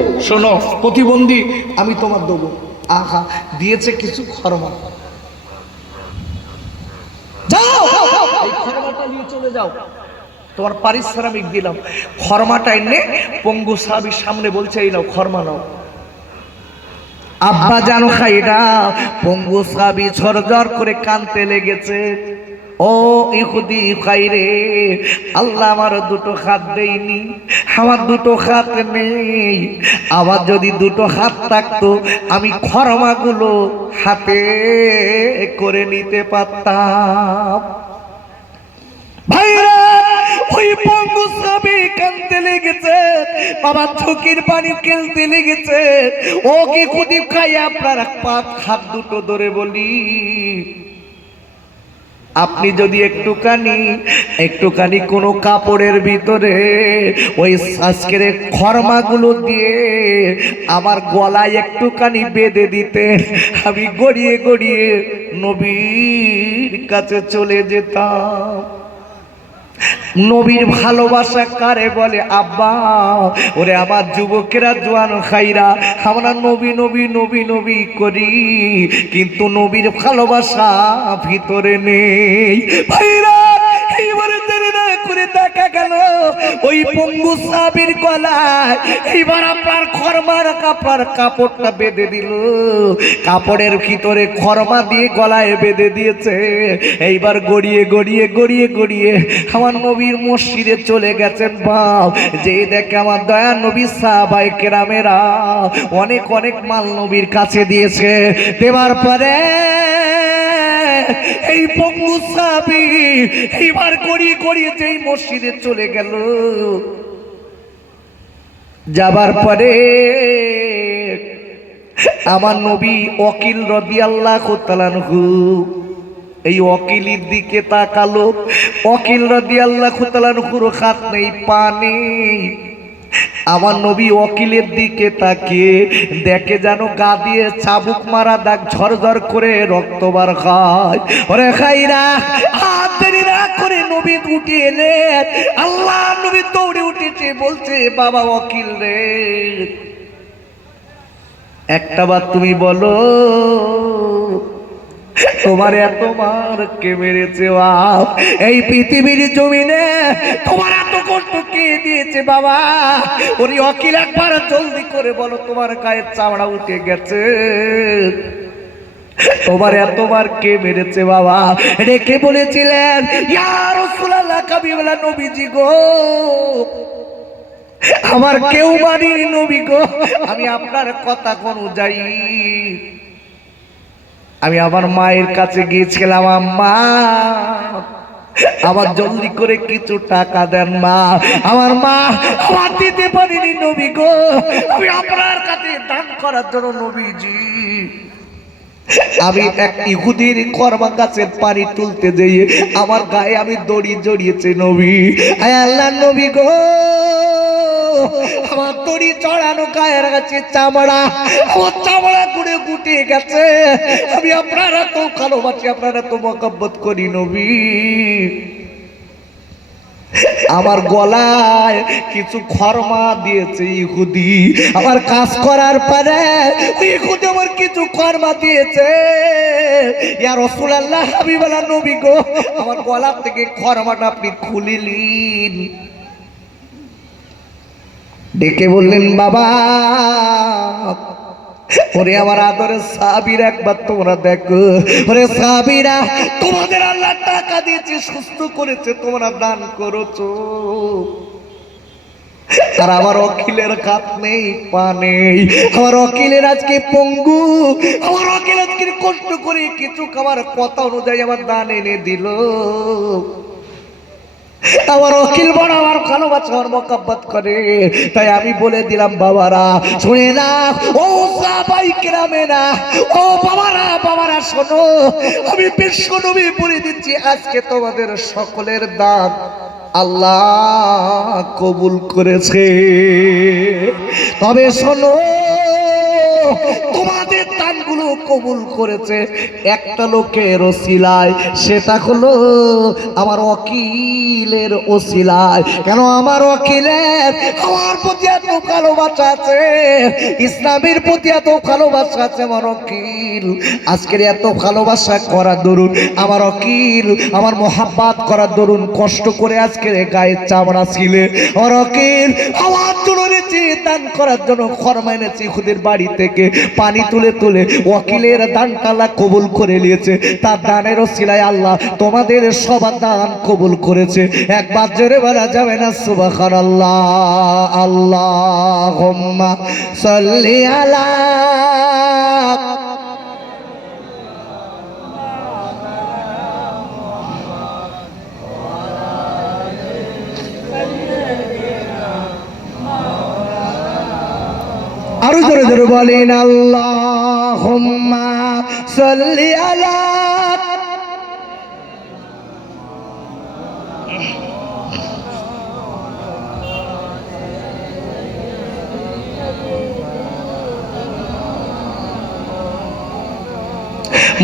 শোনো প্রতিবন্ধী আমি তোমার দেবো। আহা দিয়েছে কিছু খরমা, যাও এই খরমাটা নিয়ে চলে যাও, তোমার পারিশ্রমিক দিলাম। খরমাটা এনে পঙ্গু সাহাবীর সামনে বলছে এই নাও খরমা নাও। আব্বা জানো খাইরা পঙ্গু সাহাবী ঝরঝর করে কানতে লেগেছে। ও ইহুদি খাইরে, আল্লাহ আমার দুটো হাত দেয়নি, আমার দুটো হাত নেই। আমার যদি দুটো হাত থাকতো আমি খরমাগুলো হাতে করে নিতে পারতাম। ভাইরা ওই পঙ্গু সাহাবী কাঁদতে লেগেছে, বাবার চোখের পানি ফেলতে লেগেছে। ও কি খুদি খাই আপনার হাত দুটো ধরে বলি, আপনি যদি একটুখানি কোনো কাপড়ের ভিতরে ওই আজকের খরমাগুলো দিয়ে আমার গলায় একটুখানি বেঁধে দিতেন, আমি গড়িয়ে গড়িয়ে নবীর কাছে চলে যেতাম। নবীর ভালোবাসা কারে বলে আব্বা? ওরে আমার যুবকেরা জোয়ান খাইরা আমরা নবী নবী নবী নবী করি, কিন্তু নবীর ভালোবাসা ভিতরে নেই। ভাইরা এইবারে দেরি না করে দেখা গেল ওই পঙ্গু সাহাবীর গলায় এইবার আপনার খরমার কাপড়টা বেঁধে দিল, কাপড়ের ভিতরে খরমা দিয়ে গলায় বেঁধে দিয়েছে। এইবার গড়িয়ে গড়িয়ে গড়িয়ে গড়িয়ে আমার নবীর মসজিদে চলে গেছেন। বাপ যে দেখে আমার দয়া নবী সাহাবায়ে কেরামেরা অনেক অনেক মাল নবীর কাছে দিয়েছে। দেওয়ার পরে এই পঙ্গু সাহাবী এইবার গড়িয়ে গড়িয়ে যেই মসজিদে চলে গেল, যাবার পরে আমার নবী ওয়াকিল রাদিয়াল্লাহু তাআলা আনহু এই ওয়াকিলের দিকে তাকালো। ওয়াকিল রাদিয়াল্লাহু তাআলা আনহুর হাত নেই, পা নেই। আমার নবী ওয়াকিলের দিকে তাকিয়ে দেখে যেন গা দিয়ে চাবুক মারা দাগ, ঝরঝর করে রক্ত বার খায়। ওরে খাইরা হাত দেরি না করে নবী উঠে এলেন। আল্লাহ নবী দৌড়ে উঠেছে, বলছে বাবা ওয়াকিল রে, একটা বার তুমি বলো তোমার এত মার কে মেরেছে? এই পৃথিবীর জমিনে তোমার এত কষ্ট কে দিয়েছে বাবা? ওরে ওয়াকিল একবার জলদি করে বলো তোমার গায়ের চামড়া উঠে গেছে, তোমার এতবার কে মেরেছে বাবা? রেখে বলেছিলেন ইয়া রাসূলুল্লাহ, কাবিলা নবীজি গো, আমার কেউ মানিনি নবী গো, আমি আপনার কথা অনুযায়ী আমি আমার মায়ের কাছে গিয়েছিলাম, আম্মা আমার জলদি করে কিছু টাকা দেন মা। আমার মা আমার দিতে পারিনি নবী গো, আমি আপনার কাছে দান করার জন্য নবীজি আমি এক ইহুদির কর্মা গাছের পানি তুলতে যেয়ে আমার গায়ে আমি দড়ি জড়িয়েছি নবী। আয় আল্লাহ নবী গো, আমার দড়ি চড়ানো গায়ের কাছে চামড়া, আমার চামড়া গুড়ে গুটে গেছে। আমি আপনারা তো ভালোবাসি, আপনারা তো মহব্বত করি নবী। আমার গলায় কিছু খরমা দিয়েছে ইহুদি, আমার কাজ করার পরে ইহুদি আমার কিছু খরমা দিয়েছে। ইয়া রাসূলুল্লাহ, হাবিবাল্লাহ নবী গো, আমার গলা থেকে খরমাটা আপনি খুলে নিন। ডেকে বললেন বাবা, ওরে আমার আদরের সাহাবীরা একবার তোমরা দেখো, ওরে সাহাবীরা তোমাদের আল্লাহ টাকা দিয়েছে, সুস্থ করেছে, তোমরা দান করেছো। আর আমার ওয়াকিলের হাত নেই, পা নেই, আমার ওয়াকিলের আজকে পঙ্গু, আমার ওয়াকিল আজকে কষ্ট করে কিছু আমার কথা অনুযায়ী আমার দান এনে দিল। আমার ওয়াকিল বড় আমার ভালোবাসা আমার মহব্বত করে, তাই আমি বলে দিলাম বাবারা শুনে না, ও সাহাবায়ে কেরামেরা, ও বাবারা শোনো, আমি বিশ্ব নবী বলে দিচ্ছি আজকে তোমাদের সকলের দান আল্লাহ কবুল করেছে। তবে শোনো তোমাদের দানগুলো কবুল করেছে একটা লোকের ওসিলায়, সেটা হলো আমার ওয়াকিলের ওসিলায়। কেন আমার ওয়াকিলের আমার প্রতি এত ভালোবাসা আছে, ইসলামের প্রতি এত ভালোবাসা আছে আমার ওয়াকিল আজকের এত ভালোবাসা করার দরুন, আমার ওয়াকিল আমার মোহাব্বত করার দরুন কষ্ট করে আজকের গায়ের চামড়া ছিলে আমার ওয়াকিল আমার জন্য এনেছি দান করার জন্য, খরমা এনেছি খুদের বাড়ি থেকে পানি তুলে তুলে ওয়াকিলের দানটা আল্লাহ কবুল করে নিয়েছে। তার দানের ওসিলায় আল্লাহ তোমাদের সবার দান কবুল করেছে। একবার জোরে বলা যাবে না সুবহানাল্লাহ? আল্লাহুম্মা সাল্লি আলা আরো জোরে জোরে বলেন আল্লাহুম্মা সাল্লি আলা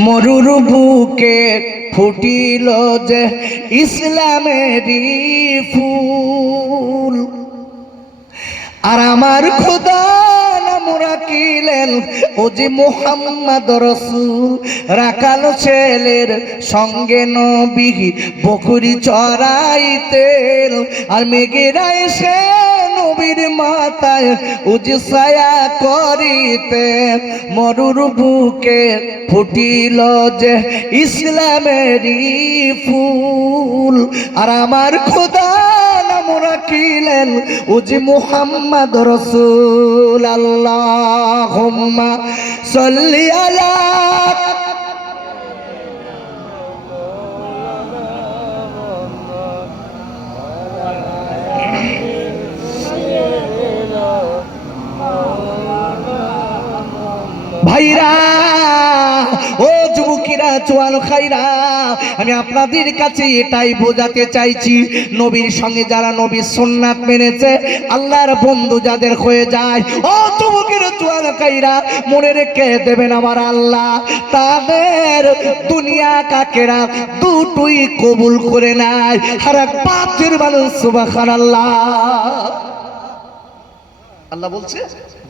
মরুর বুকে ফুটিল যে ইসলামেরই ফুল, আর আমার খোদা নাম রাখিলেন ও যে মুহাম্মদ রাসূল। রাখাল ছেলের সঙ্গে নবী বকরি চড়াইতেন, আর মেঘেরা এসে নবীর মাথায় উজি ছায়া করিতেন। মরুর বুকে ফুটিল যে ইসলামেরই ফুল, আর আমার খোদা নাম রাখিলেন ও যে মুহাম্মদ রাসূল। আল্লাহুম্মা সাল্লি আলা ভাইরা, ও যুবকেরা, জোয়ান খাইরা, আমি আপনাদের কাছে এটাই বোঝাতে চাইছি, নবীর সঙ্গে যারা নবীর সুন্নাত মেনেছে আল্লাহর বন্ধু যাদের হয়ে যায়, ও যুবকেরা জোয়ান খাইরা, মনে রেখে দেবেন আমার আল্লাহ তাদের দুনিয়া কাকেরা দুটোই কবুল করে নেয়। আর এক বাপের মানুষ সুবহানাল্লাহ। আল্লাহ বলছে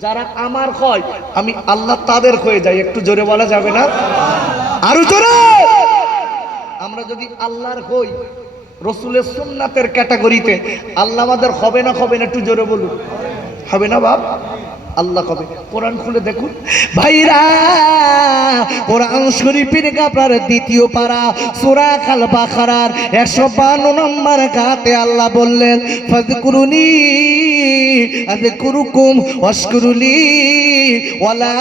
যারা আমার হয় আমি আল্লাহ তাদের হয়ে যাই। একটু জোরে বলা যাবে না? আরো জোরে। আমরা যদি আল্লাহর হই রসুলের সুন্নাতের ক্যাটাগরিতে, আল্লাহ আমাদের হবে না? হবে না? একটু জোরে বলুন। হবে না বাপ? আল্লাহ কবে? কোরআন খুলে দেখুন ভাইরা, কোরআন শরীফের আপনার দ্বিতীয় পারা সূরা আল বাকারার 152 নম্বর আয়াতে আল্লাহ বললেন ফাযকুরুনি আযকুরুকুম ওয়াশকুরুলি ওয়ালা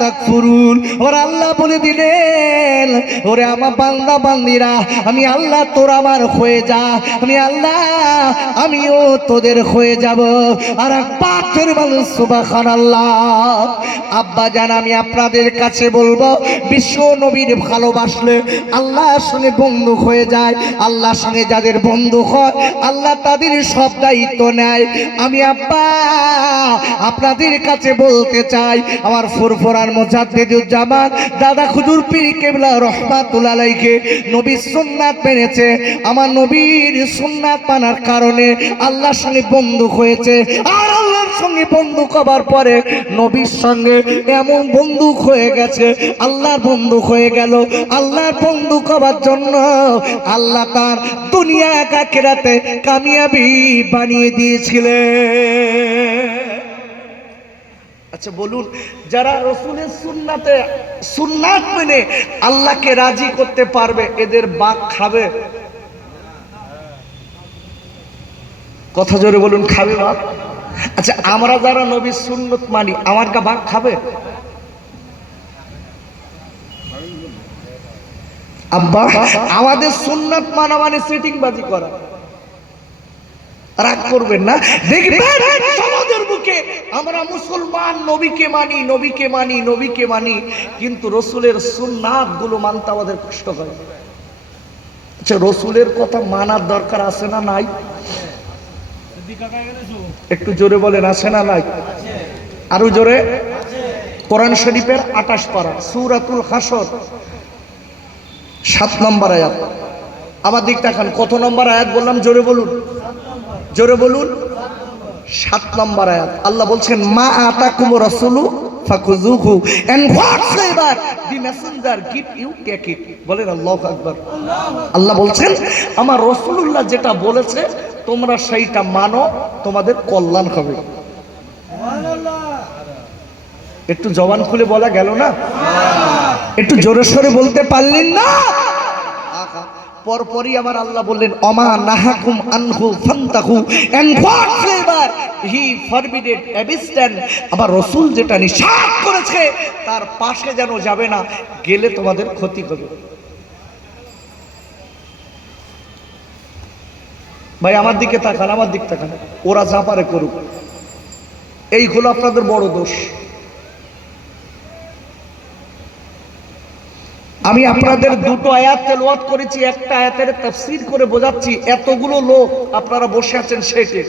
তাকফুরুন। ওরে আল্লাহ বলে দিলেন, ওরে আমার বান্দা বান্দিরা, আমি আল্লাহ তোরা আমার হয়ে যা, আমি আল্লাহ আমিও তোদের হয়ে যাব। আর এক পাথর মানুষ সুবহানাল্লাহ। আব্বা জান, আমি আপনাদের কাছে বলবো, বিশ্ব নবীর ভালোবাসলে আল্লাহর সঙ্গে বন্ধু হয়ে যায়। আল্লাহর সঙ্গে যাদের বন্ধু হয় আল্লাহ তাদের সব দায়িত্ব নেয়। আমি আব্বা আপনাদের কাছে বলতে চাই, আমার ফুরফুরার মুজাদ্দিদুজ্জামান দাদা হুজুর পীর কেবলা রহমাতুল্লাহ আলাইহি নবীর সুন্নাত মেনেছে। আমার নবীর সুন্নাত মানার কারণে আল্লাহর সঙ্গে বন্ধু হয়েছে। আর আল্লাহর সঙ্গে বন্ধু হবার পরে নবীর সঙ্গে এমন বন্ধু হয়ে গেছে, আল্লাহর বন্ধু হয়ে গেল। আল্লাহর বন্ধু হবার জন্য আল্লাহ তার দুনিয়া আখিরাতে কামিয়াবি বানিয়ে দিয়েছিলেন। আচ্ছা বলুন, যারা রসুলের সুন্নাত মেনে আল্লাহকে রাজি করতে পারবে এদের বাঘ খাবে? কথা জোরে বলুন, খাবে বাঘ? আচ্ছা আমরা যারা নবীর সুন্নত মানি আমার কা বাঘ খাবে? আব্বা আমাদের সুন্নাত মানা মানে সেটিং বাজি করা। রাগ করবেন না, দেখবেন সমাজের বুকে আমরা মুসলমান নবীকে মানি, নবীকে মানি, নবীকে মানি, কিন্তু রসুলের সুন্নাত গুলো মানতে আমাদের কষ্ট হয়। আচ্ছা রসুলের কথা মানার দরকার আছে না নাই? একটু জোরে বলেন, আছে না নাই? আরো জোরে। কোরআন শরীফের 28 পারা সূরাতুল হাসর 7 নম্বর আয়াত। আমার দিক তাকান, কত নম্বর আয়াত বললাম? জোরে বলুন, জোরে বলুন। 7 নম্বর আয়াত। আল্লাহ বলছেন মা আতাকুম রাসূলু ফাকুযুহু and whatsoever the messenger give you take it. বলেন আল্লাহু আকবার। আল্লাহ বলছেন আমার রাসূলুল্লাহ যেটা বলেছে তোমরা সেইটা মানো, তোমাদের কল্যাণ হবে। একটু জবান খুলে বলা গেল না? একটু জোরে সোরে বলতে পারলেন না? পরপরই আমার আল্লাহ বললেন অমা নাহাকুম আনহু ফান্তাহু এন্ড হোয়াটএভার হি ফরবিডেড অ্যাবিস্ট্যান্ড। আমার রাসূল যেটা নিষেধ করেছে তার পাশে যেন যাবে না, গেলে তোমাদের ক্ষতি হবে। ভাই আমার দিকে তাকান, আমার দিক তাকান। ওরা যা পারে করুক, এইগুলো আপনাদের বড় দোষ। আমি আপনাদের দুটো আয়াত তেলাওয়াত করেছি, একটা আয়াতের তাফসীর করে বোঝাচ্ছি। এতগুলো লোক আপনারা বসে আছেন সেটে,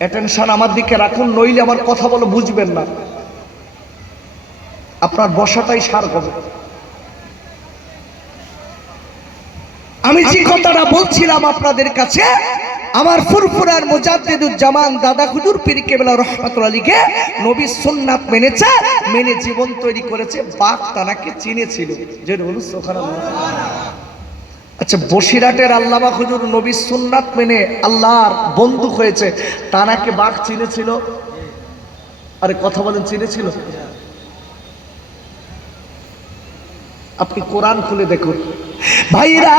অ্যাটেনশন আমার দিকে রাখুন, নইলে আমার কথা বলে বুঝবেন না। আপনার বসাটাই সার হবে। আমি যে কথাটা বলছিলাম আপনাদের কাছে, আমার ফুরফুরার মুজাদ্দিদুজ্জামান দাদা হুজুর পীর কেবলা রহমাতুল্লাহ আলাইহি নবী সুন্নাত মেনেছে, মেনে জীবন তৈরি করেছে। বাপ তানাকে চিনেছিল, যে বলুন সুবহানাল্লাহ। আচ্ছা, বসিরহাটের আল্লামা হুজুর নবী সুন্নাত মেনে আল্লাহর বন্ধু হয়েছে, তানাকে বাপ চিনেছিল? আরে কথা বলেন, চিনেছিল? আপনি কোরআন খুলে দেখুন ভাইরা,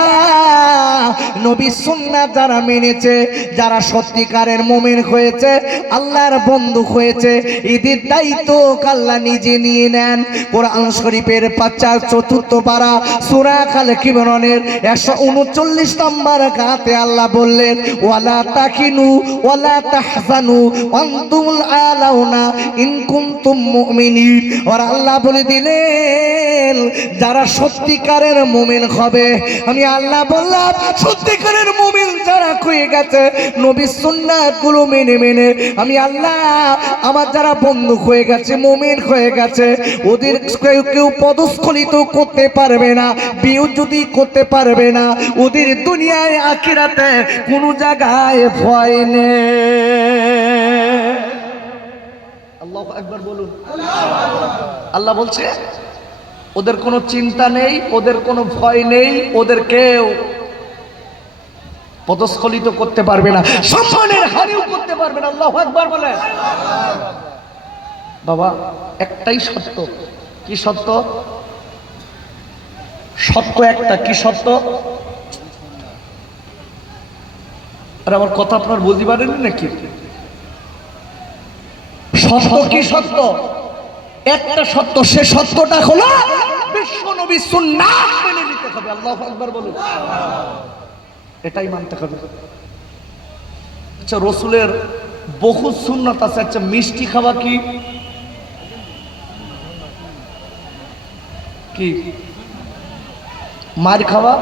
নবী সুন্নাত যারা মেনেছে, যারা সত্যিকারের মুমিন হয়েছে, আল্লাহর বন্ধু হয়েছে, এদের দায়িত্ব আল্লাহ নিজে নিয়ে নেন। কোরআন শরীফের 4 পারা সূরা আল ইমরানের 139 নম্বর আয়াতে আল্লাহ বললেন ওয়ালা তাকিনু ওয়ালা তাহজানু আনতুমুল আলাউনা ইন কুনতুম মুমিনিন। আর আল্লাহ বলে দিলেন যারা সত্যিকারের মুমিন হবে, আমি আল্লাহ বললাম সত্যিকারের মুমিন যারা হয়ে গেছে নবী সুন্নাত গুলো মেনে মেনে, আমি আল্লাহ আমার যারা বন্ধু হয়ে গেছে, মুমিন হয়ে গেছে, ওদের কেউ পদস্খলিত করতে পারবে না, বিউজুদি করতে পারবে না। ওদের দুনিয়ায় আখিরাতে কোনো জায়গায় ভয় নেই। আল্লাহু আকবার বলুন। আল্লাহ বলছে ওদের কোনো চিন্তা নেই, ওদের কোনো ভয় নেই, ওদের কেউ পদস্খলিত করতে পারবে না, সম্মানের হানিও করতে পারবে না। আল্লাহু আকবার বলেন। বাবা একটাই সত্য। কি সত্য? সত্য একটা। কি সত্য? আর আমার কথা আপনার বুঝতে পারেননি নাকি? সত্য কি? সত্য একটা সত্য, সে সত্যটা হলো বিশ্ব নবী সুন্নাত মেনে নিতে হবে। আল্লাহু আকবার বলুন। এটাই মানতে হবে। আচ্ছা, রসুলের বহু সুন্নাত আছে। আচ্ছা, মিষ্টি খাওয়া কি? কি? মার খাওয়া?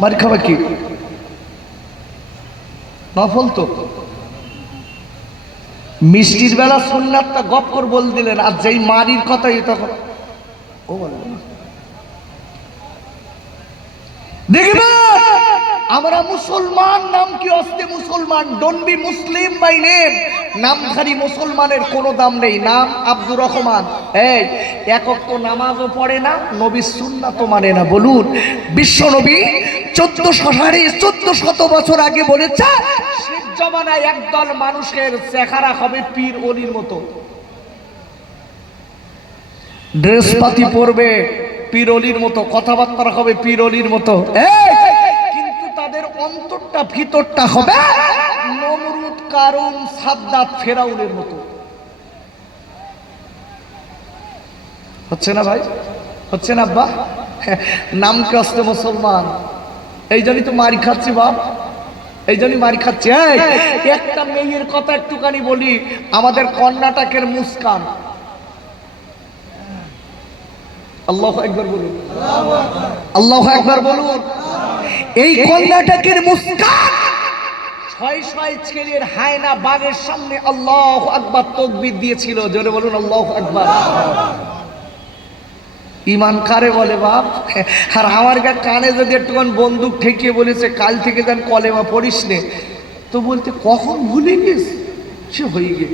মার খাওয়া কি? নফল তো। মিষ্টির বেলা সুন্নাতটা গপ করে বল দিলেন, আর যেই মারির কথাই তখন ও বলে দেখবে আমরা মুসলমান। নাম কি অস্তে মুসলমান, don't be Muslim by name. নামধারী মুসলমানের কোনো দাম নেই। নাম আব্দুর রহমান, এই এক ওয়াক্ত নামাজও পড়ে না, নবীর সুন্নাতও মানে না। বলুন বিশ্ব নবী 1400 বছর আগে বলেছে শেষ জমানায় একদল মানুষের চেহারা হবে পীর অলির মতো, ড্রেসপাতি পরবে পীর অলির মতো, কথাবার্তা হবে পীর অলির মতো, কিন্তু তাদের অন্তরটা ভিতরটা হবে নমরুদ, কারুন, সাদ্দাত, ফেরাউনের মতো। হচ্ছে না ভাই? হচ্ছে না আব্বা? নাম কি আসতে মুসলমান, এই জন্যই তো মারি খাচ্ছি বাপ, এই জন্যই মারি খাচ্ছি। একটা মেয়ের কথা একটুখানি বলি, আমাদের কর্ণাটকের মুস্কান, আল্লাহু আকবার বলুন, আল্লাহু আকবার বলুন। এই কর্ণাটকের মুস্কান ছয় ছয় ছেলের হায়না বাঘের সামনে আল্লাহু আকবার তাকবীর দিয়েছিল। জোরে বলুন আল্লাহু আকবার। ইমান কারে বলে বাপ? আর আমার কানে যদি একটুখান বন্দুক ঠেকিয়ে বলেছে কাল থেকে যেন কলেমা পড়িস নে, তো বলতে কখন ভুলে গিস সে হয়ে গে।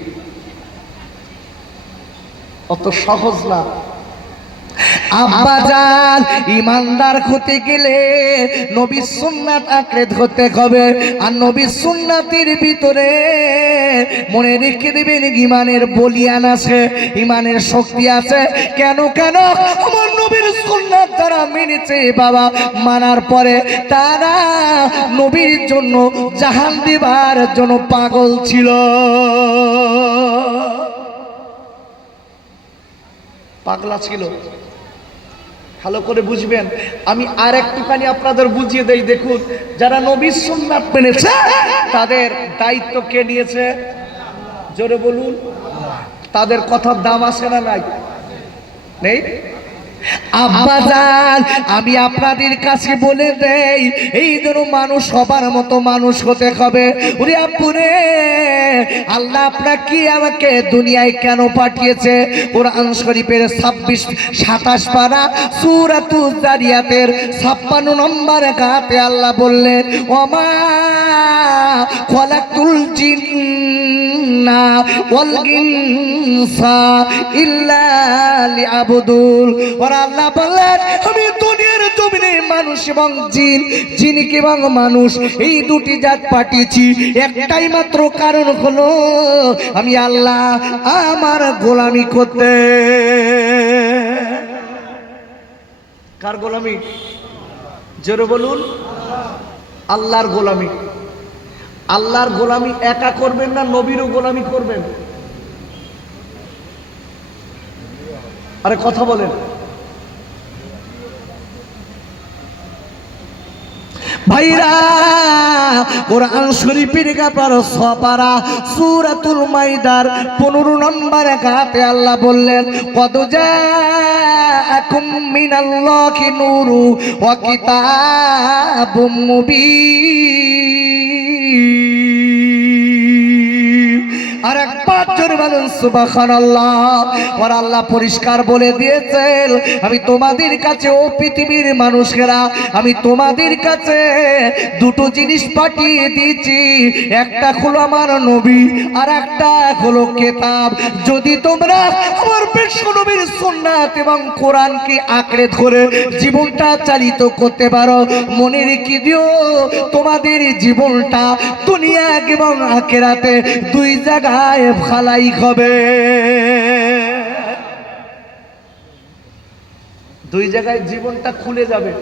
অত সহজ না। আব্বাজান, ইমানদার হতে গেলে নবীর সুন্নাত আঁকড়ে ধরতে হবে। আর নবীর সুন্নাতের ভিতরে মনে রেখে দেবেন ইমানের বলিয়ান আছে, ইমানের শক্তি আছে। কেন কেন আমার নবীর সুন্নাত যারা মেনেছে বাবা, মানার পরে তারা নবীর জন্য জাহান দিবার জন্য পাগল ছিল। পাগলা ছিল। ভালো করে বুঝবেন। আমি আর একটুখানি আপনাদের বুঝিয়ে দেই। দেখুন, যারা নবীর সুন্নাত মেনেছে তাদের দায়িত্ব কে নিয়েছে? জোরে বলুন। তাদের কথার দাম আছে না নাই? নেই? আব্বাজান, আমি আপনাদের কাছে বলে দেই, এই জন্য মানুষ সবার মতো মানুষ হতে হবে। ওরে আব্বুরে, আল্লাহ আপনাকে আমাকে দুনিয়ায় কেন পাঠিয়েছে? কোরআন শরীফের 26-27 পারা সূরাতুজ জারিয়াতের 56 নম্বর আয়াতে আল্লাহ বললেন, ওমা খলাকুল জিন্না ওয়াল ইনসা ইল্লা লিয়াবুদুন। আল্লাহ বললেন, আমি দুনিয়ার জমিনে মানুষ এবং জিন, জিনকে এবং মানুষ এই দুটি জাত পাঠিয়েছি একটাই মাত্র কারণ হলো আমি আল্লাহ আমার গোলামি করতে। কার গোলামি? জোরে বলুন। আল্লাহর গোলামি। আল্লাহর গোলামি একা করবেন না নবীরও গোলামি করবেন? আরে কথা বলেন ভাইরা। কোরআন শরীফের কাপার সপারা সূরাতুল মাইদার 15 নম্বর আয়াতে আল্লাহ বললেন, কদ জাআকুম মিনাল্লাহি নূরু ওয়া কিতাবুম মুবিন। আর একবার জোরে বলুন সুবহানাল্লাহ। আর আল্লাহ পরিষ্কার বলে দিয়েছেন, আমি তোমাদের কাছে ও পৃথিবীর মানুষেরা, আমি তোমাদের কাছে দুটো জিনিস পাঠিয়ে দিয়েছি। একটা হলো আমার নবী, আর একটা হলো কিতাব। যদি তোমরা আমার বিশ্ব নবীর সুন্নাত এবং কোরআনকে আঁকড়ে ধরে জীবনটা চালিত করতে পারো, মনে রেখে দিও তোমাদের জীবনটা দুনিয়া এবং আখিরাতে দুই জায়গায় ভালাই হবে। দুই জায়গায় জীবনটা খুলে যাবে।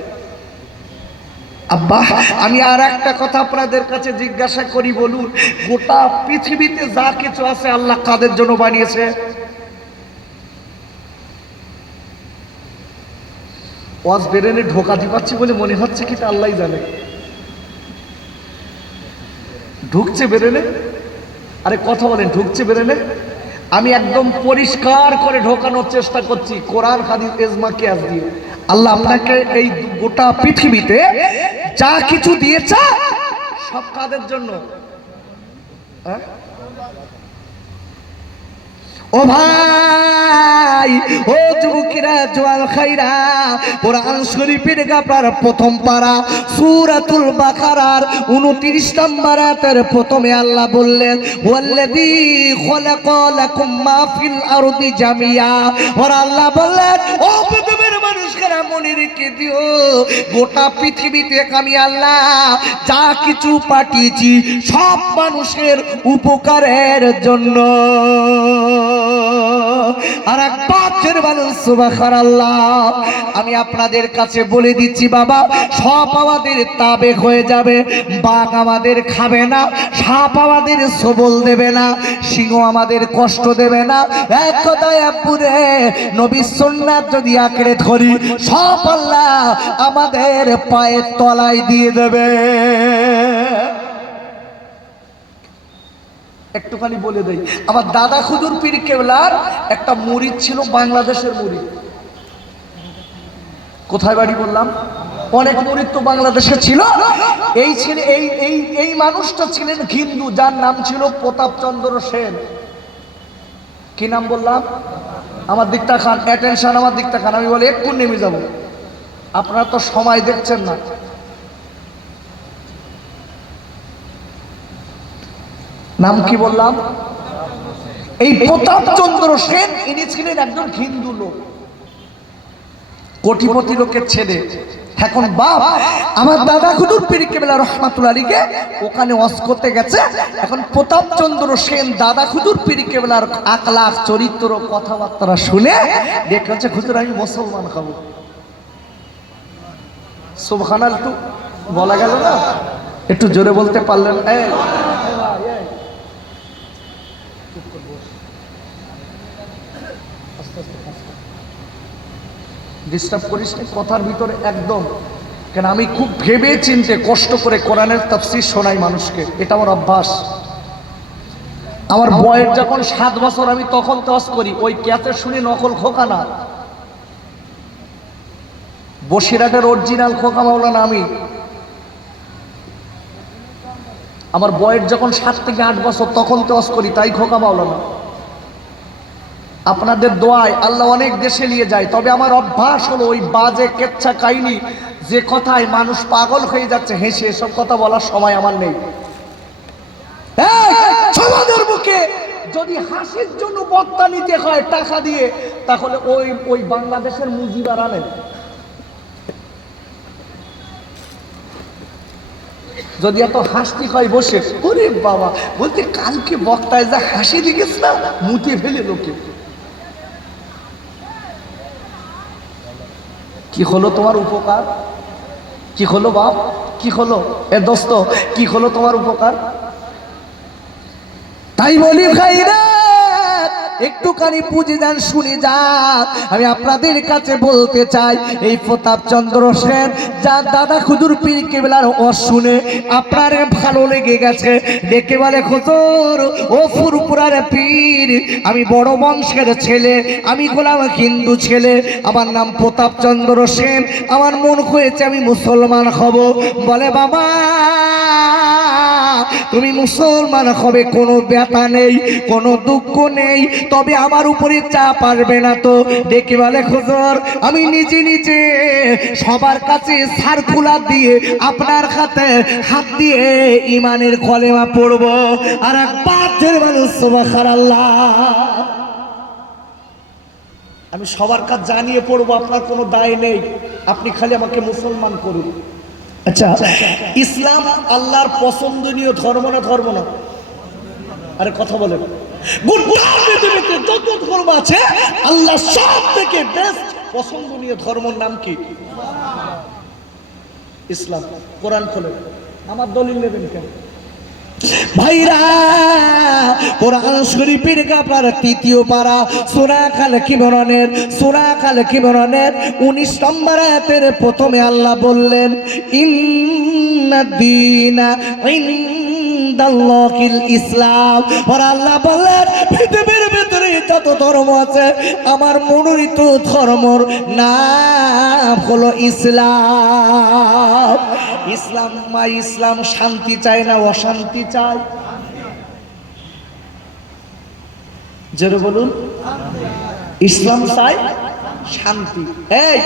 আব্বা, আমি আর একটা কথা আপনাদের কাছে জিজ্ঞাসা করি, বলুন, গোটা পৃথিবীতে যা কিছু আছে আল্লাহ কাদের জন্য বানিয়েছে? ওয়াজ বেরেনে ঢোকা দি পাচ্ছি বলে মনে হচ্ছে কি আল্লাহই জানে। ঢুকছে বেরেনে? আরে কথা বলেন, ঢুকছে বেরেনে? আমি একদম পরিষ্কার করে ঢোকানোর চেষ্টা করছি কোরআন হাদিস ইজমা কিয়াস দিয়ে। আল্লাহ আপনাকে এই গোটা পৃথিবীতে যা কিছু দিয়েছে সব কাদের জন্য? ও ভাই, ও যুবকেরা, জওয়ান খাইরা, কোরআন শরীফের গাপার প্রথম পারা সূরাতুল বাকারার 29 নম্বর আয়াতের প্রথমে আল্লাহ বললেন, ওয়াল্লাযী খালাকা লাকুম মা ফিল আরদি জামিয়া। আর আল্লাহ বললেন, ও পৃথিবীর মানুষেরা, মনে রেখে দিও গোটা পৃথিবীতে আমি আল্লাহ যা কিছু পাঠিয়েছি সব মানুষের উপকারের জন্য। আর একবার জোরে বলুন সুবহানাল্লাহ। আমি আপনাদের কাছে বলে দিচ্ছি বাবা, সব আমাদের তাবে হয়ে যাবে। বাঘ আমাদের খাবে না, সাপ আমাদের সবল দেবে না, সিংহ আমাদের কষ্ট দেবে না। এক কথায় আব্বুরে, নবী সুন্নাত যদি আঁকড়ে ধরি সব আল্লাহ আমাদের পায়ের তলায় দিয়ে দেবে। একটুখানি বলে দেই, আমার দাদা খুদুর পীর কেবলার একটা মুরিদ ছিল, বাংলাদেশের মুরিদ। কোথায় বাড়ি বললাম? অনেক মুরিদ তো বাংলাদেশে ছিল। এই ছেলে এই এই এই মানুষটা ছিলেন হিন্দু, যার নাম ছিল প্রতাপচন্দ্র সেন। কি নাম বললাম? আমার দিকটা খান, অ্যাটেনশন আমার দিকটা খান। আমি বলি একটু নেমে যাব, আপনারা তো সময় দেখছেন না। নাম কি বললাম? এই প্রতাপচন্দ্র সেন, ইনি ছিলেন একজন হিন্দু লোক, কোটিপতি লোকের ছেলে। এখন বাপ আমার দাদা হুজুর পীর কেবলা রহমাতুল্লাহ আলাইহি ওখানে ওয়াজ করতে গেছে। এখন প্রতাপচন্দ্র সেন দাদা হুজুর পীর কেবলার আখলাক, চরিত্র, কথাবার্তা শুনে দেখছে হুজুর আমি মুসলমান হব। সুবহানাল্লাহ তো বলা গেল না, একটু জোরে বলতে পারলেন? ডিস্টার্ব করিস না কথার ভিতরে একদম, কেন আমি খুব ভেবে চিনতে কষ্ট করে কোরআনের তাফসীর শোনাই মানুষকে, এটা আমার অভ্যাস। আমার বয়স যখন 7 বছর আমি তখন ওয়াজ করি, ওই ক্যাসেট শুনি নকল খোকা না, বসিরহাটের অরিজিনাল খোকা মাওলানা আমি। আমার বয়স যখন 7 থেকে 8 বছর তখন ওয়াজ করি, তাই খোকা মাওলানা। আপনাদের দোয়ায় আল্লাহ অনেক দেশে নিয়ে যায়, তবে আমার অভ্যাস হলো ওই বাজে কেচ্ছা কাহিনী, যে কথায় মানুষ পাগল হয়ে যাচ্ছে হেসে, এসব কথা বলার সময় আমার নেই। সমাজের বুকে যদি হাসির জন্য বক্তা নিতে হয় টাকা দিয়ে, তাহলে ওই বাংলাদেশের মুজিবার আনেন। যদি এত হাসতে হয় বসে, ওরে বাবা, বলতে কালকে বক্তায় যা হাসি দিয়েছ না, মুতে ফেলে লোকে। কি হলো তোমার উপকার? কি হলো বাপ? কি হলো এ দোস্ত? কি হলো তোমার উপকার? তাই বলি ভাইরা, একটুখানি পুঁজি যান, শুনে যান। আমি আপনাদের কাছে বলতে চাই, এই প্রতাপচন্দ্র সেন যার দাদা হুজুর পীর কেবলার ওয়াজ শুনে আপনার ভালো লেগে গেছে, ডেকে বলে হুজুর ও ফুরপুরার পীর, আমি বড় বংশের ছেলে, আমি গোলাম হিন্দু ছেলে, আমার নাম প্রতাপচন্দ্র সেন, আমার মন হয়েছে আমি মুসলমান হব। বলে বাবা তুমি মুসলমান হবে, কোনো ব্যথা নেই, কোনো দুঃখ নেই, তবে আমার উপরে চাপ আসবে না তো। ডেকে বলে হুজুর আমি নিজে নিজে সবার কাছে সার্কুলার দিয়ে আপনার হাতে হাত দিয়ে ইমানের কলেমা পড়ব, আর এক পাথের মানুষ সুবহানাল্লাহ, আমি সবার কাছে জানিয়ে পড়বো, আপনার কোনো দায় নেই, আপনি খালি আমাকে মুসলমান করুন। আচ্ছা, ইসলাম আল্লাহর পছন্দনীয় ধর্ম না ধর্ম না? আরে কথা বলেন। পৃথিবীতে যত ধর্ম আছে, আল্লাহ সব থেকে বেস্ট পছন্দনীয় ধর্মের নাম কি? ইসলাম। কোরআন খোলেন, আমার দলিল নেবেন কেন ভাইরা? কোরআন শরীফের আপনার 3য় পারা সূরা আল ইমরানের 19 নম্বর আয়াতের প্রথমে আল্লাহ বললেন, ইন্নাদ-দীনা ইনদাল্লাহিল ইসলাম। আর আল্লাহ বললেন পৃথিবীর ভিতরে যত ধর্ম আছে, আমার মনোনীত ধর্মর নাম হলো ইসলাম। ইসলাম ইসলাম শান্তি চায় না অশান্তি চায়? জোরে বলুন। ইসলাম চাই শান্তি, এই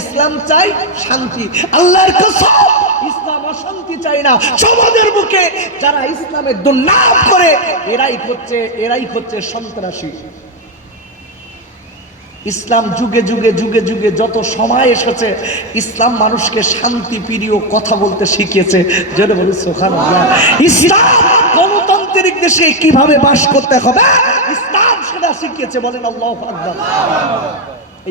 ইসলাম চাই শান্তি। আল্লাহর কসম, ইসলাম অশান্তি চাই না। সমাজের বুকে যারা ইসলামের দুর্নাম করে, এরাই হচ্ছে সন্ত্রাসী। ইসলাম যুগে যুগে যুগে যুগে যত সময় এসেছে, ইসলাম মানুষকে শান্তি প্রিয় কথা বলতে শিখিয়েছে। যেটা বলি সুবহানাল্লাহ। ইসলাম গণতান্ত্রিক দেশে কিভাবে বাস করতে হবে, ইসলাম সেটা শিখিয়েছে। বলেন আল্লাহু আকবার।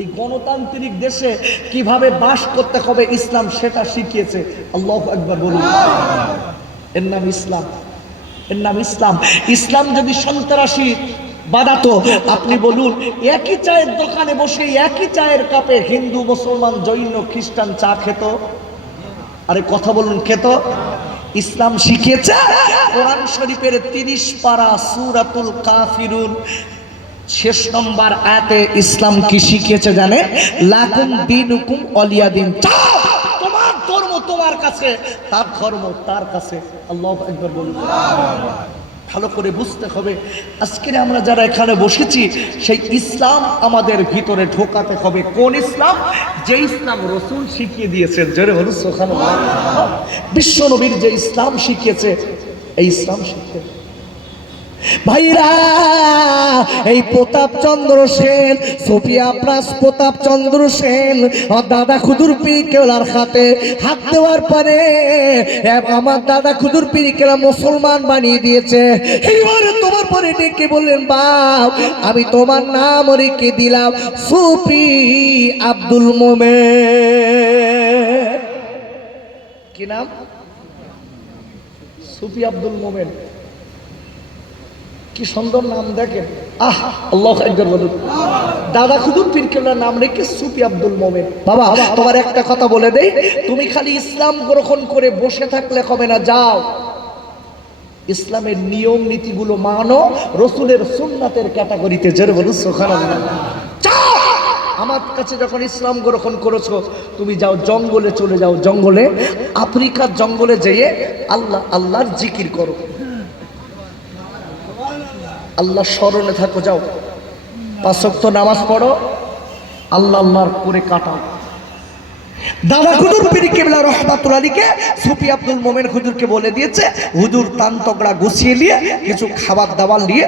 এই গণতান্ত্রিক দেশে কিভাবে বাস করতে হবে, ইসলাম সেটা শিখিয়েছে। আল্লাহু আকবার বলুন। এর নাম ইসলাম, এর নাম ইসলাম। ইসলাম যদি সন্ত্রাসী বাদাতো, আপনি বলুন, একই চায়ের দোকানে বসে একই চায়ের কাপে হিন্দু, মুসলমান, জৈন, খ্রিস্টান চা খেত? আরে কথা বলুন, খেত? ইসলাম শিখিয়েছে। কোরআন শরীফের 30 পারা সূরাতুল কাফিরুন শেষ নম্বর আয়াতে ইসলাম কি শিখিয়েছে জানে? লাকুম দীনুকুম ওয়ালিয়া দিন। তোমার ধর্ম তোমার কাছে, তার ধর্ম তার কাছে। আল্লাহু আকবার বলুন। ভালো করে বুঝতে হবে, আজকে আমরা যারা এখানে বসেছি সেই ইসলাম আমাদের ভিতরে ঢোকাতে হবে। কোন ইসলাম? যে ইসলাম রাসূল শিখিয়ে দিয়েছেন। জোরে বলুন সুবহানাল্লাহ। বিশ্ব নবীর যে ইসলাম শিখিয়েছে, এই ইসলাম শিখতে ভাইরা। এই প্রতাপচন্দ্র সেন, সোফিয়া প্লাস প্রতাপচন্দ্র সেন দাদা খুদুর পীর কেবলার হাতে হাত দেওয়ার পরে আমার দাদা খুদুর পীর কেবলা মুসলমান বানিয়ে দিয়েছে। এবারে তোমার পরে ডেকে বললেন, বাপ আমি তোমার নাম রেখে দিলাম সুফি আব্দুল মোমেন। কি নাম? সুফি আব্দুল মোমেন। কি সুন্দর নাম দেখেন। আল্লাহু আকবার বলুন। দাদা খুদুর পীর কেবলার নাম রেখে সুফি আব্দুল মোমেন। বাবা তোমার একটা কথা বলে দেই, তুমি খালি ইসলাম গ্রহণ করে বসে থাকলে হবে না, যাও ইসলামের নিয়ম নীতিগুলো মানো, রাসূলের সুন্নাতের ক্যাটাগরিতে। জোরে বলুন সুবহানাল্লাহ। আমার কাছে যখন ইসলাম গ্রহণ করেছো, তুমি যাও জঙ্গলে চলে যাও, জঙ্গলে আফ্রিকার জঙ্গলে যেয়ে আল্লাহর জিকির করো, আল্লাহ স্মরণে থাকো, যাও 5 ওয়াক্ত নামাজ পড়ো, আল্লাহর করে কাটাও। দাদা খুদুর পীর কেবলা রহমাতুল্লাহ আলাইহি সুফি আব্দুল মোমেন হুজুরকে বলে দিয়েছে, হুজুর তান তগড়া গুছিয়ে নিয়ে কিছু খাবার দাবার নিয়ে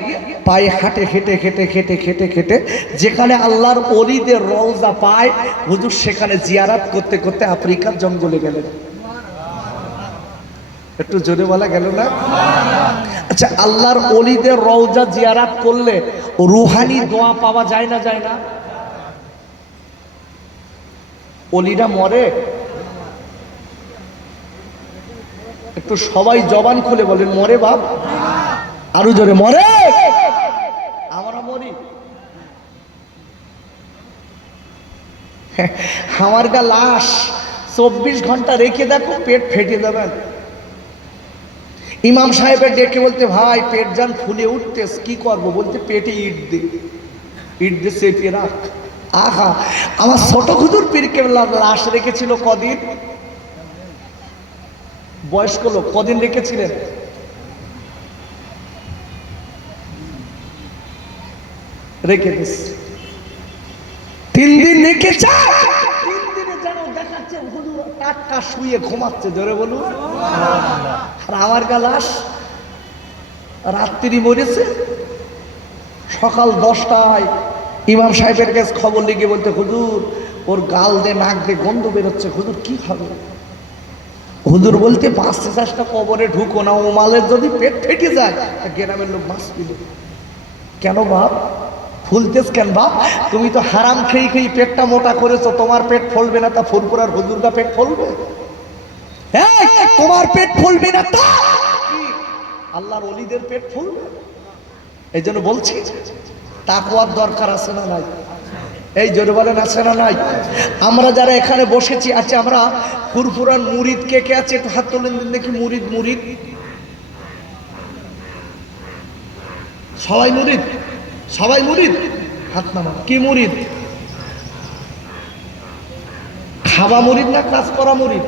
পায়ে হাঁটে হেঁটে হেঁটে হেঁটে হেঁটে হেঁটে যেখানে আল্লাহর ওলিদের রওজা পায়, হুজুর সেখানে জিয়ারাত করতে করতে আফ্রিকার জঙ্গলে গেলেন। একটু জোরে বলা গেল না? আচ্ছা, আল্লাহর ওলিদের রওজা জিয়ারাত করলে রুহানি দোয়া পাওয়া যায় না? যায় না? ওলিরা মরে? একটু সবাই জবান খুলে বলেন, মরে বাপ? আরো জোরে, মরে? আমরা মরি? আমার গা লাশ 24 ঘন্টা রেখে দেখো, পেট ফেটে যাবেন। ইমাম সাহেবের ডেকে বলতে, ভাই পেট যান ফুলে উঠতেস, কি করবো? বলতে, পেটে ইট দে চেপে রাখ। আহা, আমার ছোট হুজুর পীর কেবলার লাশ রেখেছিল কদিন? বয়স্ক লোক, কদিন রেখেছিলেন? রেখে দিস 3 দিন রেখেছে। 3 দিনে যেন দেখাচ্ছে হুজুর টাটকা শুয়ে ঘুমাচ্ছে। ধরে বলুন। আর আমার গা লাশ রাত্রি মরেছে, সকাল 10টায় ইমাম সাহেবের কাছে খবর লিখে বলতে, হুজুর ওর গাল দিয়ে নাক দিয়ে গন্ধ বেরোচ্ছে, হুজুর কি খাবে? হুজুর বলতে, বাঁচতে চাষটা কবরে ঢুকো না, ও মালের যদি পেট ফেটে যায় গ্রামের লোক মাছ দিল। কেন বাপ ফুলতেস কেন বাপ? তুমি তো হারাম খেয়ে খেয়ে পেটটা মোটা করেছো, তোমার পেট ফলবে না তা ফুরফুরার হুজুরটা পেট ফলবে? তোমার পেট ফলবে না তা আল্লাহর ওলিদের পেট ফলবে। এই জন্য বলছি, তাকওয়ার দরকার আছে না নাই? এই জোরে বলেন, আছে না নাই? আমরা যারা এখানে বসেছি, আচ্ছা আমরা ফুরফুরার মুরিদ কে কে আছে একটু হাত তোলেন দিন দেখি। মুরিদ, মুরিদ সবাই মুরিদ? সবাই মুরিদ? হাত নামান। কি মুরিদ? খাওয়া মুরিদ না কাজ করা মুরিদ?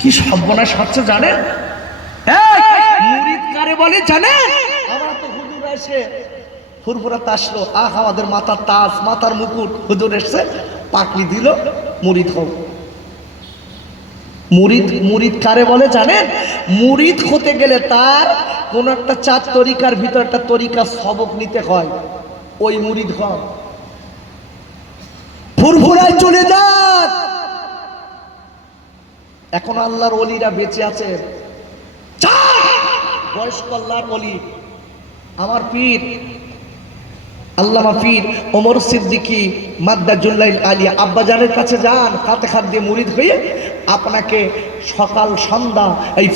কি সর্বনাশ হচ্ছে জানেন? মুরিদ কারে বলে জানেন? আমরা তো হুজুর এসে ফুরফুরা তাসলো, আমাদের মাথার তাজ, মাথার মুকুট, হুজুর এসে পাকড়ি দিল, মুরিদ হোক। মুরিদ কারে বলে জানেন? মুরিদ হতে গেলে তার কোন একটা 4 তরিকার ভিতর একটা তরিকা সবক নিতে হয়, ওই মুরিদ হয়। ফুরফুরায় চলে যান, এখন আল্লাহর ওলিরা বেঁচে আছে। বয়স্ক আল্লাহর ওলি, আমার পীর আল্লামা পীর ওমর সিদ্দিকী মাদ্দাজুল্লাইল আলিয়া আব্বাজানের কাছে যান, হাতে হাত দিয়ে মুরিদ হয়ে আপনাকে সকাল সন্ধ্যা এই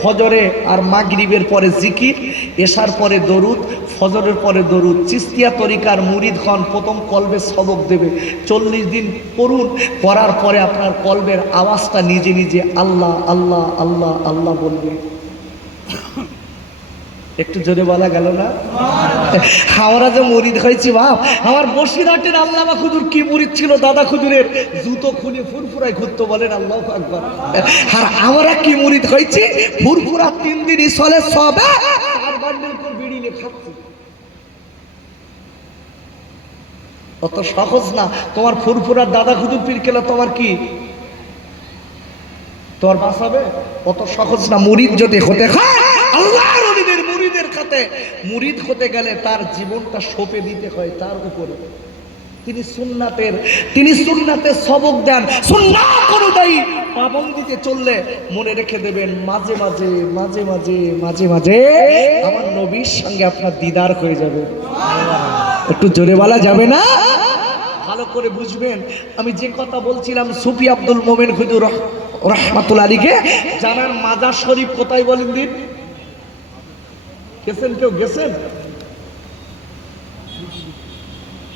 ফজরে আর মাগরিবের পরে জিকির, এশার পরে দরুদ, ফজরের পরে দরুদ। চিস্তিয়া তরিকার মুরিদ হন, প্রথম কলবে সবক দেবে, 40 দিন পড়ুন, পড়ার পরে আপনার কলবের আওয়াজটা নিজে নিজে আল্লাহ আল্লাহ আল্লাহ আল্লাহ বলবে। একটু জোরে বলা গেল না? আমরা যে মুরিদ হয়েছি বাপ, আমার বসিরহাটের আল্লামা খুদুর কি মুরিদ ছিল, দাদা খুদুরের জুতো খুলে ফুরফুরায় ঘুরতো, বলেন আল্লাহু আকবার। আর আমরা কি মুরিদ হয়েছি, ফুরফুরা 3 দিন ইসলে সবে 4 বান্ডেল করে বিড়ি নিয়ে খাচ্ছি। অত সহজ না। তোমার ফুরফুরার দাদা খুদুর পীর কেলা তোমার কি তোমার বাঁচাবে? অত সহজ না। মুরিদ যদি হতে হয়, আল্লাহর ওলিদের মুরিদের খাতে মুরিদ হতে গেলে তার জীবনটা সঁপে দিতে হয় তার উপরে। তিনি সুন্নাতের সবক দেন। সুন্নাত অনুযায়ী পাবন্দিতে চললে মনে রেখে দেবেন, মাঝে মাঝে মাঝে মাঝে মাঝে মাঝে আমার নবীর সঙ্গে আপনার দিদার হয়ে যাবে। একটু জোরে বলা যাবে না? ভালো করে বুঝবেন। আমি যে কথা বলছিলাম, সুফি আব্দুল মোমেন হুজুর রহমাতুল্লাহ আলাইহি জানার মাজার শরীফ কোথায় বলেন দিন? গেছেন? কেউ গেছেন?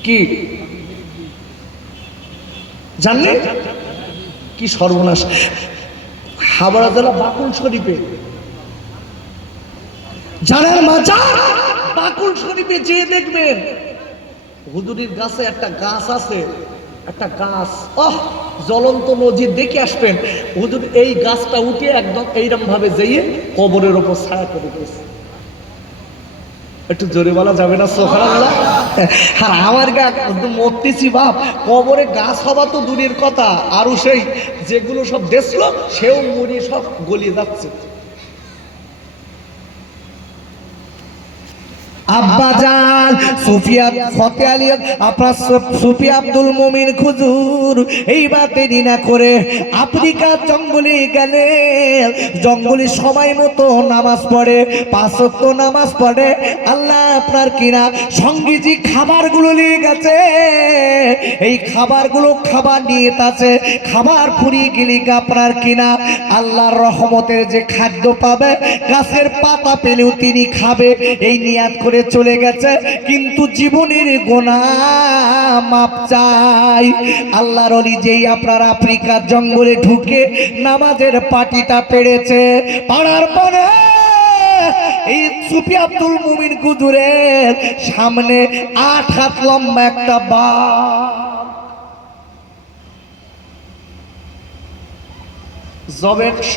কি জানলে? কি সর্বনাশ! হাবড়া জেলা বাকুল শরীফে জানার মাজার, বাকুল শরীফে যে দেখবেন হুজুরির গাছে একটা গাছ আছে, একটা গাছ, জ্বলন্ত মসজিদ দেখে আসবেন। হুজুর এই গাছটা উঠে একদম এইরকম ভাবে যেয়ে কবরের ওপর ছায়া করে দিয়েছে। একটু জোরে বলা যাবে না সুবহানাল্লাহ? আর আমার গা মরতেছি বাপ, কবরে গাছ হওয়া তো দূরের কথা, আরো সেই যেগুলো সব দেখলো সেও মরে সব গলিয়ে যাচ্ছে। আব্বাজান সুফিয়া ফতে আলী আপনার সুফি আব্দুল মোমিন হুজুর এইবার দেরি না করে আফ্রিকার জঙ্গলে গেলে, জঙ্গলে সময় মতো নামাজ পড়ে, 5 ওয়াক্ত নামাজ পড়ে। আল্লাহ আপনার কিনা সঙ্গে যে খাবারগুলো নিয়ে গেছে, এই খাবারগুলো খাবার নিয়ে আছে, খাবার ফুরিয়ে গেলে আপনার কিনা আল্লাহর রহমতের যে খাদ্য পাবে, গাছের পাতা পেলেও তিনি খাবে, এই নিয়াত করে চলে গেছে। কিন্তু জীবনের গুনাহ মাপ চাই। আল্লাহর ওলি যেই আপনার আফ্রিকার জঙ্গলে ঢুকে নামাজের পাটিটা পেড়েছে, পাড়ার পরে এই সুফি আব্দুল মুমিন হুজুরের সামনে 8 হাত লম্বা একটা বাঘ,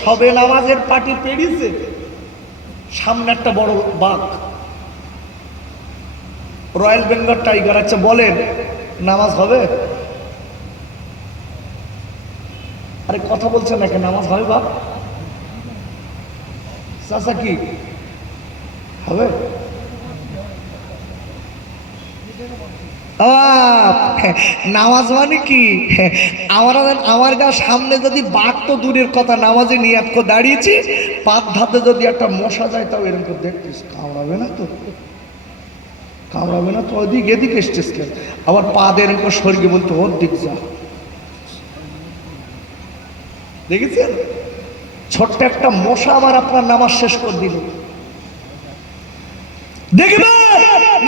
সবে নামাজের পাটি পেড়িছে, সামনে একটা বড় বাঘ, রয়্যাল বেঙ্গল টাইগার। আচ্ছা বলেন, নামাজ হবে? আরে কথা বলছেন নাকি? নামাজ হবে বাপ? চাচা কি হবে? নামাজ মানে কি? আমার গা সামনে যদি বাঘ তো দূরের কথা, নামাজে নিয়াত করে দাঁড়িয়েছি, পাত ধাতে যদি একটা মশা যায় তাও এরকম করে দেখতিস, কামড়াবে না তো? কামড়াবে না তো? ওদিক এদিক এসছিস কেন? আবার পা দিয়ে এরকম স্বর্গে বলতে ওর দিক যা। দেখেছেন? ছোট্ট একটা মশা আবার আপনার নামাজ শেষ করে দিল। দেখবেন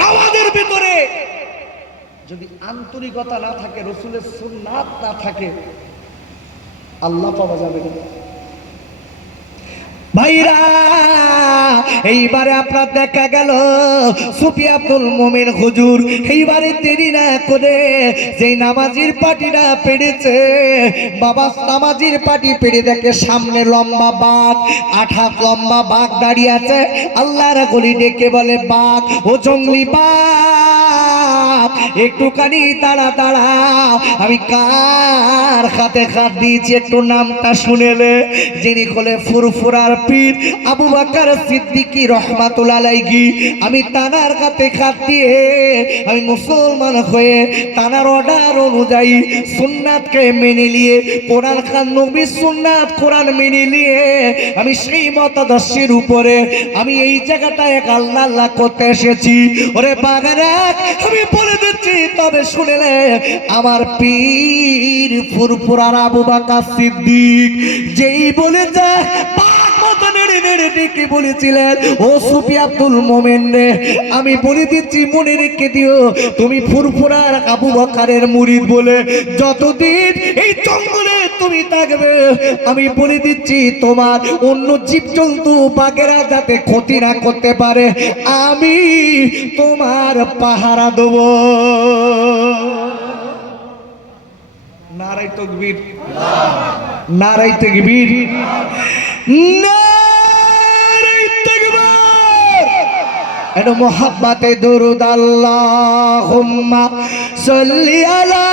নামাজের ভিতরে যদি আন্তরিকতা না থাকে, রসুলের সুন্নাত না থাকে, আল্লাহ পাওয়া যাবে না। ভাইরা এইবারে আপনার দেখা গেল সুফি আব্দুল মোমিন হুজুর এইবারে দেরি না করে যেই নামাজির পাটিটা পেড়েছে, বাবা নামাজির পাটি পেড়ে দেখে সামনে লম্বা বাঘ, 8 হাত লম্বা বাঘ দাঁড়িয়ে আছে। আল্লাহর গলি ডেকে বলে, বাঘ ও জঙ্গলি বাঘ, একটুখানি দাঁড়া দাঁড়া, আমি কার হাতে হাত দিয়েছি একটু নামটা শুনেলে। যিনি হলে ফুরফুরার পীর আবু বকর সিদ্দিকী রহমাতুল্লাহ আলাইহি। আমি তানার কাছে হাত দিয়ে আমি মুসলমান হয়ে তানার অর্ডার অনুযায়ী সুন্নাতকে মেনে নিয়ে, কোরআন খান নবীর সুন্নাত কোরআন মেনে নিয়ে আমি সেই মতাদর্শের উপরে আমি এই জায়গাটায় আল্লাহ আল্লাহ করতে এসেছি। ওরে বাগারা আমি বলে দিচ্ছি, তবে শুনেলে আমার পীর ফুরফুরার আবু বকর সিদ্দিক যেই বলে যায়, মতনের নেড়ে নেড়ে ডেকে বলেছিলেন, ও সুফি আব্দুল মোমেন রে, আমি বলে দিচ্ছি মনে রেখে দিও, তুমি ফুরফুরার আবু বকরের মুরিদ বলে যতদিন এই জঙ্গলে তুমি থাকবে, আমি বলে দিচ্ছি তোমার অন্য জীবজন্তু বাঘেরা যাতে ক্ষতি না করতে পারে, আমি তোমার পাহারা দেব। নারায়ে তাকবীর, নারায়ে তাকবীর, নারায়ে তাকবীর। এটো মোহাব্বতে দরুদ আল্লাহুম্মা সাল্লি আলা।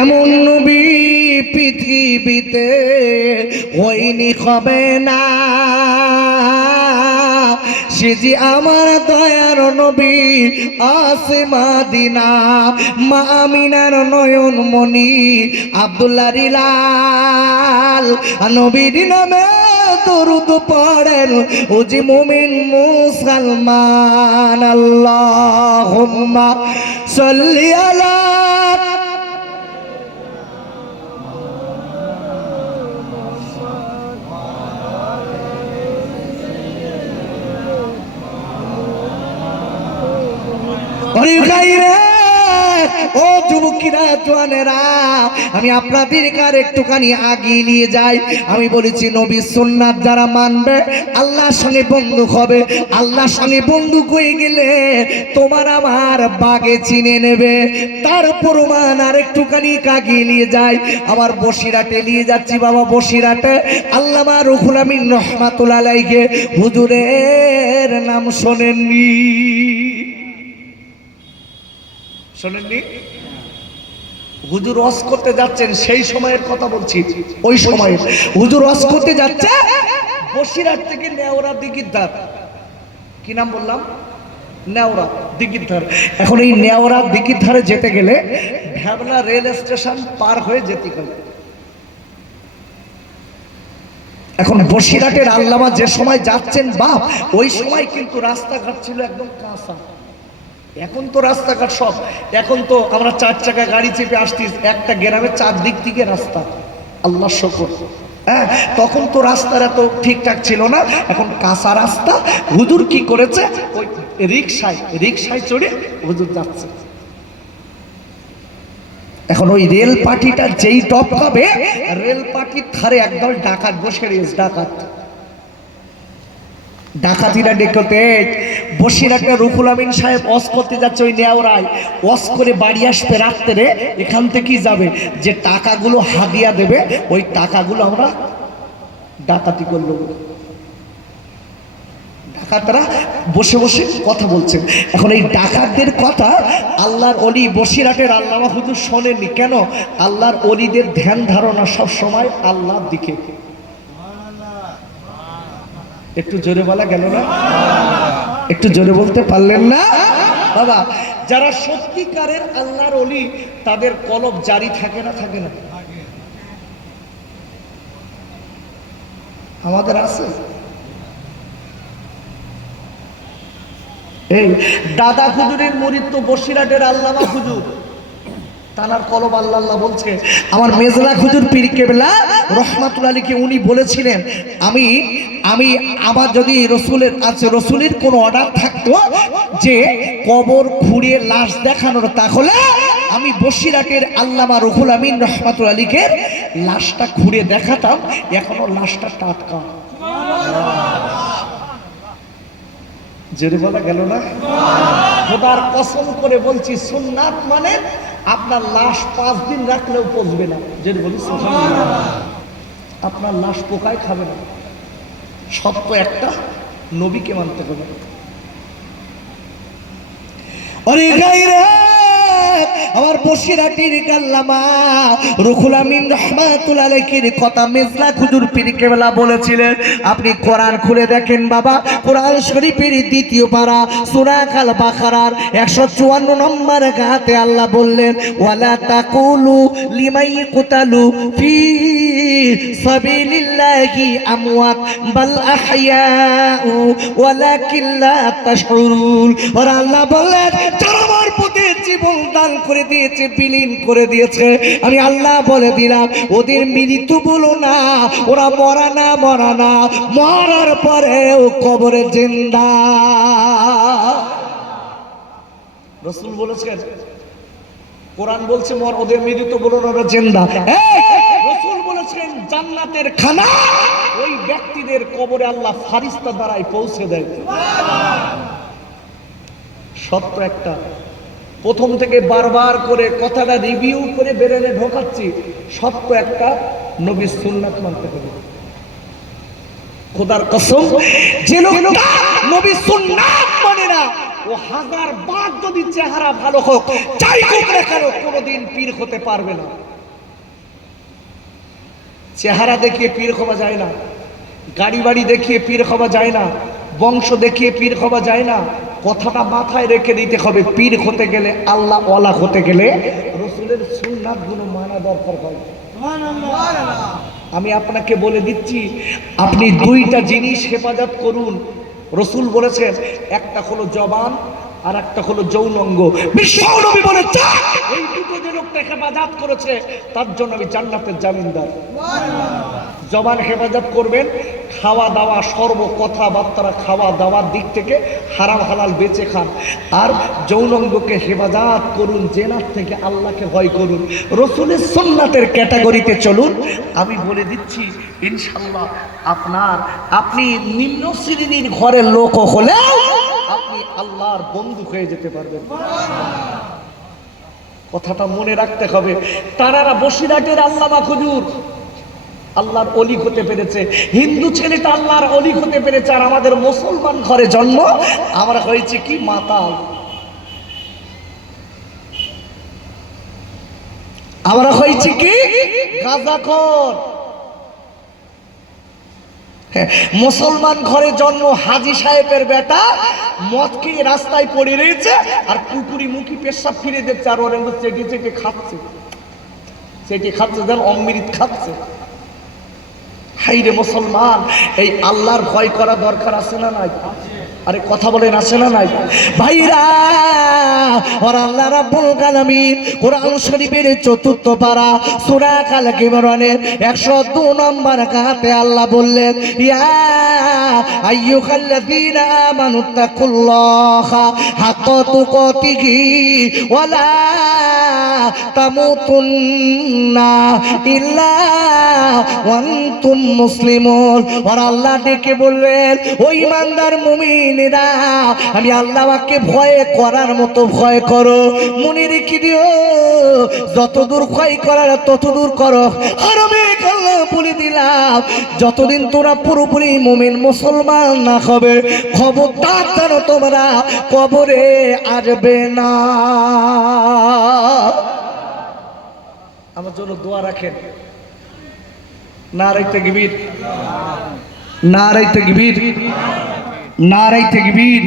এমন নবী পৃথিবীতে হয়নি, হবে না, সে যে আমার দয়ার নবী আছে মাদিনা। মা আমিনার নয়ন মনি আব্দুল্লাহ রিলাল নবীর নামে দরুদ পড়েন ও যে মুমিন মুসলমান। আল্লাহুম্মা সাল্লি আলা। ও যুবকেরা, জওয়ানেরা, আমি আপনাদের কার একটুখানি আগিয়ে নিয়ে যাই। আমি বলেছি নবীর সুন্নাত যারা মানবে আল্লাহর সঙ্গে বন্ধু হবে, আল্লাহর সঙ্গে বন্ধু হয়ে গেলে তোমার আমার বাগে চিনে নেবে। তার প্রমাণ আর একটুখানি আগিয়ে নিয়ে যাই। আমার বসিরাটে নিয়ে যাচ্ছি বাবা, বসিরাটে আল্লামা রুহুল আমিন রহমাতুল্লাহ আলাইহি হুজুরের নাম শোনেননি? শোনেননি? হুজুর ওয়াজ করতে যাচ্ছেন, সেই সময়ের কথা বলছি। ওই সময়ে হুজুর ওয়াজ করতে যাচ্ছে বসিরহাট থেকে নেওরা দিঘির ধার। কি নাম বললাম? নেওরা দিঘির ধার। এখন এই নেওরা দিঘির ধারে যেতে গেলে ভ্যাবলা রেল স্টেশন পার হয়ে যেতে হবে। এখন বসিরহাটের আল্লামা যে সময় যাচ্ছেন বাপ, ওই সময় কিন্তু রাস্তাঘাট ছিল একদম কাঁচা। এখন তো রাস্তাঘাট সব, এখন তো আমরা 4 চাকা গাড়ি চেপে আসছি, একটা গ্রামের 4 দিক থেকে রাস্তা। আল্লাহ শুকর। হ্যাঁ, তখন তো রাস্তার এত ঠিকঠাক ছিল না, এখন কাঁচা রাস্তা। হুজুর কি করেছে, ওই রিক্সায় চড়ে হুজুর যাচ্ছে। এখন ওই রেল পার্টিটা যেই টপকাবে, রেল পার্টির ধারে একদল ডাকাত বসে রয়েছে। ডাকাতিরা ডেকতে বসিরহাটে রুহুল আমিন সাহেব ওয়াজ করতে যাচ্ছে ওই নেওরায়। ওয়াজ করে বাড়ি আসবে রাত্রে, এখান থেকেই যাবে, যে টাকাগুলো হাদিয়া দেবে ওই টাকাগুলো আমরা ডাকাতি করলো। ডাকাতরা বসে বসে কথা বলছেন। এখন এই ডাকাতদের কথা আল্লাহর ওলি বসিরহাটের আল্লামা হুজুর শোনেননি। কেন? আল্লাহর ওলিদের ধ্যান ধারণা সব সময় আল্লাহর দিকে। একটু জোরে বলা গেল না? একটু জোরে বলতে পারলেন না বাবা? যারা সত্যিকারের আল্লাহর ওলি তাদের কলব জারি থাকে না? থাকে না? আমাদের আছে। এই দাদা হুজুরের মুরিদ তো বসিরহাটের আল্লামা হুজুর, তানার কলব আল্লাহ আল্লাহ বলছে। আমার মেজলা হুজুর পীর কেবলা রহমাতুল্লাহ আলাইহি উনি বলেছিলেন, আমি আবার যদি রসুলের কোনো অর্ডার থাকতো যে কবর খুঁড়িয়ে লাশ দেখানোর, তাহলে আমি বসিরহাটের আল্লামা রুহুল আমিন রহমাতুল্লাহ আলাইহি লাশটা খুঁড়ে দেখাতাম, এখনো লাশটা টাটকা। জোরে বলা গেল না? খোদার কসম করে বলছি, সুন্নাত মানে আপনার লাশ 5 দিন রাখলেও পচবে না। জোরে বলি সুবহানাল্লাহ। আপনার লাশ পোকায় খাবে না। সত্য একটা, নবীকে মানতে হবে। আরে গায়রে আমার বসিরহাটের আল্লামা রুহুল আমিন রাহমাতুল্লাহ আলাইহির কথা মেজলা হুজুর পীর কেবলা বলেছিলেন। আপনি কোরআন খুলে দেখেন বাবা, কোরআন শরীফের দ্বিতীয় পারা সূরা আল বাকারার 154 নম্বর আয়াতে আল্লাহ বললেন, ওয়ালা তাকুলু লিমান ইয়াকতালু ফি সাবিলিল্লাহি আমওয়াত বাল আহইয়াউ ওয়ালাকিন লা তাশউরুন। আর আল্লাহ বললেন, যারা আমার পথে জীবন দান করে দিয়েছে, বিলীন করে দিয়েছে, আমি আল্লাহ বলে দিলাম ওদের মৃত্যু বলো না, ওরা মরা না, মরার পরেও কবরে জিন্দা। রাসূল বলেছেন, কোরআন বলছে ওদের মৃত্যু বলো না, ওরা জিন্দা। রাসূল বলেছেন জান্নাতের খানা ওই ব্যক্তিদের কবরে আল্লাহ ফারিস্তা দ্বারাই পৌঁছে দেয়। সত্য একটা, প্রথম থেকে বারবার করে কথাটা রিভিউ করে বেরেনে ঢোকাচ্ছি, সত্য একটা, নবীর সুন্নাত মানতে হবে। খোদার কসম, যে লোকটা নবীর সুন্নাত মানে না, ও হাজার বার যদি চেহারা ভালো হোক, যাই হোক না কেন, কোনোদিন পীর হতে পারবে না। চেহারা দেখিয়ে পীর হওয়া যায় না, গাড়ি বাড়ি দেখিয়ে পীর হওয়া যায় না, বংশ দেখিয়ে পীর হওয়া যায় না। কথাটা মাথায় রেখে দিতে হবে, পীর হতে গেলে, আল্লাহ ওয়ালা হতে গেলে রাসূলের সুন্নাত গুলো মানা দরকার হয়। আমি আপনাকে বলে দিচ্ছি, আপনি দুইটা জিনিস হেফাজত করুন। রাসূল বলেছেন, একটা হলো জবান আর একটা হলো যৌনাঙ্গ। বিশ্বনবী বলেছেন, এই দুটো যে লোকটা হেফাজত করেছে তার জন্য আমি জান্নাতের জামিনদার। জবান হেফাজত করবেন, খাওয়া দাওয়া সর্ব কথাবার্তা খাওয়া দাওয়ার দিক থেকে হারাম হালাল বেঁচে খান। আর যৌনাঙ্গকে হেফাজত করুন, জেনার থেকে আল্লাহকে ভয় করুন, রাসূলের সুন্নাতের ক্যাটাগরিতে চলুন। আমি বলে দিচ্ছি ইনশাআল্লাহ আপনি নিম্ন শ্রেণীর ঘরের লোক হলে আপনি আল্লাহর বন্ধু হয়ে যেতে পারবেন। কথাটা মনে রাখতে হবে। তারারা বসিরহাটের আল্লামা হুজুর আল্লাহর অলি হতে পেরেছে, হিন্দু ছেলেটা আল্লাহর অলি হতে পেরেছে, আর আমাদের মুসলমান ঘরে জন্ম, আমরা হয়েছে কি মাতাল, আমরা হয়েছে কি গাঁজাখোর। মুসলমান ঘরে জন্ম, হাজী সাহেবের বেটা মদ খেয়ে রাস্তায় পড়ে রয়েছে, আর পুকুরি মুখী পেশাব ফিরে দিচ্ছে, আর ওর চেটে চেটে খাচ্ছে, যেন অমৃত খাচ্ছে। হাইরে মুসলমান, এই আল্লাহর ভয় করা দরকার আছে না নাই? আরে কথা বলেন, আছে না নাই? ভাইরা, আর আল্লাহ রাব্বুল আলামিন কোরআন শরীফের ৪র্থ পারা সূরা আল ইমরানের ১০২ নম্বর আয়াতে আল্লাহ বললেন, ইয়া আইয়ুহাল্লাযীনা আমানুত্তাকুল্লাহা হাক্কা তুকাতিহি ওয়া লা তামুতুন্না ইল্লা ওয়া আনতুম মুসলিমুন। আর আল্লাহ ডেকে বললেন, ও ঈমানদার মুমিনেরা, আমি আল্লাহকে ভয় করার মতো ভয় করো, মনে রেখে দিও যতদূর ভয় করার ততদূর করো। আর আমি আল্লাহ বলে দিলাম, যতদিন তোরা পুরোপুরি মুমিন মুসলমান না হবে, খবরদার যেন তোমরা কবরে আসবে না। আমার জন্য দোয়া রাখেন। নারে তাকবীর, নারে তাকবীর, নারে তাকবীর।